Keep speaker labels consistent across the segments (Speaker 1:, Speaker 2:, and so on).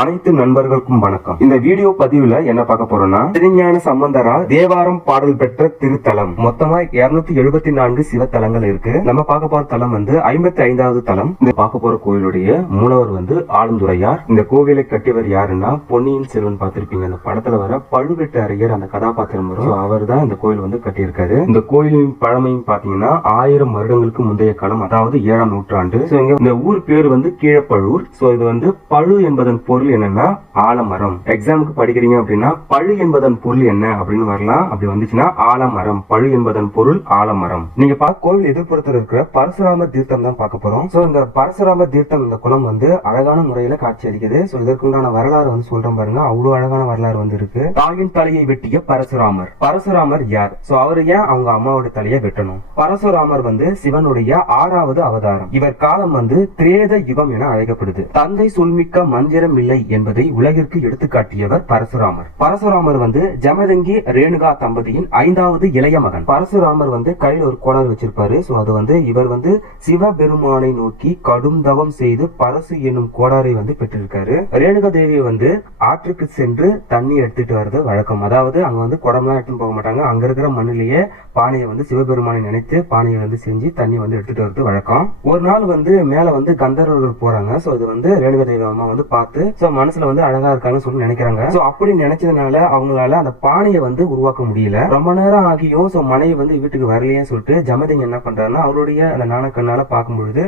Speaker 1: அனைத்து நண்பர்களுக்கும் வணக்கம். இந்த வீடியோ பதிவுல என்ன பார்க்க போறோம்னா திருஞான சம்பந்தரால் தேவாரம் பாடல் பெற்ற திருத்தலம். மொத்தமா 274 எழுபத்தி நான்கு சிவத்தலங்கள் இருக்கு. நம்ம பார்க்க போற தலம் வந்து ஐம்பத்தி ஐந்தாவது தலம். இந்த பார்க்க போற கோயிலுடைய மூலவர் வந்து ஆளுந்துறையார் இந்த கோவிலை கட்டியவர் யாருன்னா பொன்னியின் செல்வன் பார்த்திருப்பீங்க. அந்த படத்துல வர பழுவேட்டு அறிஞர் அந்த கதாபாத்திரம் வரும். அவர் தான் இந்த கோயில் வந்து கட்டியிருக்காரு. இந்த கோயிலின் பழமையும் பாத்தீங்கன்னா ஆயிரம் வருடங்களுக்கு முந்தைய காலம் அதாவது ஏழாம் நூற்றாண்டு. இந்த ஊர் பேர் வந்து கீழப்பழூர் சோ இது வந்து பழு என்பதன் பொருள் பொருள் என்னன்னா ஆலமரம். எக்ஸாமுக்கு படிக்கிறீங்க அப்படின்னா பழு என்பதன் பொருள் என்ன அப்படின்னு வரலாம். அப்படி வந்துச்சுன்னா ஆலமரம். பழு என்பதன் பொருள் ஆலமரம். நீங்க பார்க்க கோவில் எதிர்ப்புறத்தில் இருக்கிற பரசுராம தீர்த்தம் தான் பார்க்க போறோம். சோ இந்த பரசுராம தீர்த்தம் இந்த குளம் வந்து அழகான முறையில காட்சி அளிக்குது. சோ இதற்குண்டான வரலாறு வந்து சொல்றேன் பாருங்க. அவ்வளவு அழகான வரலாறு வந்து இருக்கு தாயின் தலையை வெட்டிய பரசுராமர். பரசுராமர் யார்? சோ அவர் ஏன் அவங்க அம்மாவோட தலையை வெட்டணும்? பரசுராமர் வந்து சிவனுடைய ஆறாவது அவதாரம். இவர் காலம் வந்து திரேத யுகம் என அழைக்கப்படுது. தந்தை சொல்மிக்க மந்திரம் இல்லை என்பதை உலகிற்கு எடுத்துக்காட்டியவர் பரசுராமர். பரசுராமர் வந்து ஜமதங்கி ரேணுகா தம்பதியின் ஐந்தாவது இளைய மகன். பரசுராமர் வந்து கையில் ஒரு கோடால் வச்சிருப்பாரு. ஸோ அது வந்து இவர் வந்து சிவபெருமானை நோக்கி கடும் தவம் செய்து பரசு என்னும் கோடாரை வந்து பெற்றிருக்காரு. ரேணுகா தேவி வந்து ஆற்றுக்கு சென்று தண்ணி எடுத்துட்டு வர்றது வழக்கம். அதாவது அங்க வந்து குடம்லாம் எடுத்துன்னு போக மாட்டாங்க. அங்க இருக்கிற மண்ணிலேயே பானையை வந்து சிவபெருமானை நினைத்து பானையை வந்து செஞ்சு தண்ணி வந்து எடுத்துட்டு வர்றது வழக்கம். ஒரு நாள் வந்து மேல வந்து கந்தர்வர்கள் போறாங்க. ஸோ அது வந்து ரேணுகா தேவி அம்மா வந்து பார்த்து ஸோ மனசுல வந்து அழகா இருக்காங்கன்னு சொல்லி நினைக்கிறாங்க. ஸோ அப்படி நினைச்சதுனால அவங்களால அந்த பானையை வந்து உருவாக்க முடியல. ரொம்ப நேரம் ஆகியும் ஸோ மனைவி வந்து வீட்டுக்கு வரலையேன்னு சொல்லிட்டு ஜமதிங்க என்ன பண்றாருன்னா அவருடைய அந்த நாணக்கண்ணால பார்க்கும் பொழுது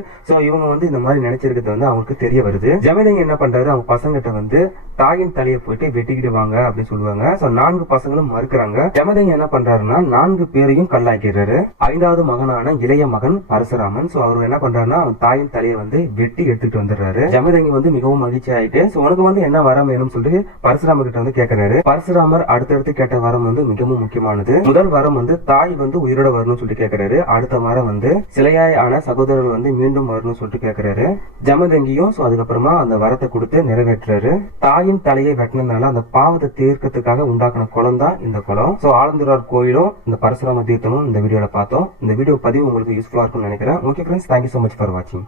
Speaker 1: இவங்க வந்து இந்த மாதிரி நினைச்சிருக்கிறது வந்து அவங்களுக்கு தெரிய வருது. ஜமதிங்க என்ன பண்றாரு அவங்க பசங்கிட்ட வந்து தாயின் தலையை போயிட்டு வெட்டிக்கிட்டு வாங்க அப்படின்னு சொல்லுவாங்க. ஸோ நான்கு பசங்களும் மறுக்கிறாங்க. ஜமதிங்க என்ன பண்றாருன்னா நான்கு பேரையும் கல்லாக்கிறாரு ஐந்தாவது மகனான இளைய மகன் பரசுராமன். ஸோ அவர் என்ன பண்றாருன்னா அவன் தாயின் தலையை வந்து வெட்டி எடுத்துட்டு வந்துடுறாரு. ஜமதங்கி வந்து மிகவும் மகிழ்ச்சி ஆயிட்டு ஸோ உனக்கு வந்து என்ன வரம் வேணும்னு சொல்லிட்டு பரசுராமர் கிட்ட வந்து கேக்குறாரு. பரசுராமர் அடுத்தடுத்து கேட்ட வரம் வந்து மிகவும் முக்கியமானது. முதல் வரம் வந்து தாய் வந்து உயிரோட வரணும்னு சொல்லிட்டு கேக்குறாரு. அடுத்த வாரம் வந்து சிலையாய் ஆன சகோதரர்கள் வந்து மீண்டும் வரணும்னு சொல்லிட்டு கேக்குறாரு. ஜமதங்கியும் சோ அதுக்கப்புறமா அந்த வரத்தை கொடுத்து நிறைவேற்றுறாரு. தாயின் தலையை வெட்டினதுனால அந்த பாவத்தை தீர்க்கத்துக்காக உண்டாக்குன குளம் தான் இந்த குளம். சோ ஆலந்துரார் கோயிலும் இந்த பரசுராம தீர்த்தமும் இந்த வீடியோல பார்த்தோம். இந்த வீடியோ பதிவு உங்களுக்கு யூஸ்ஃபுல்லா இருக்கும்னு நினைக்கிறேன். Okay friends thank you so much for வாட்சிங்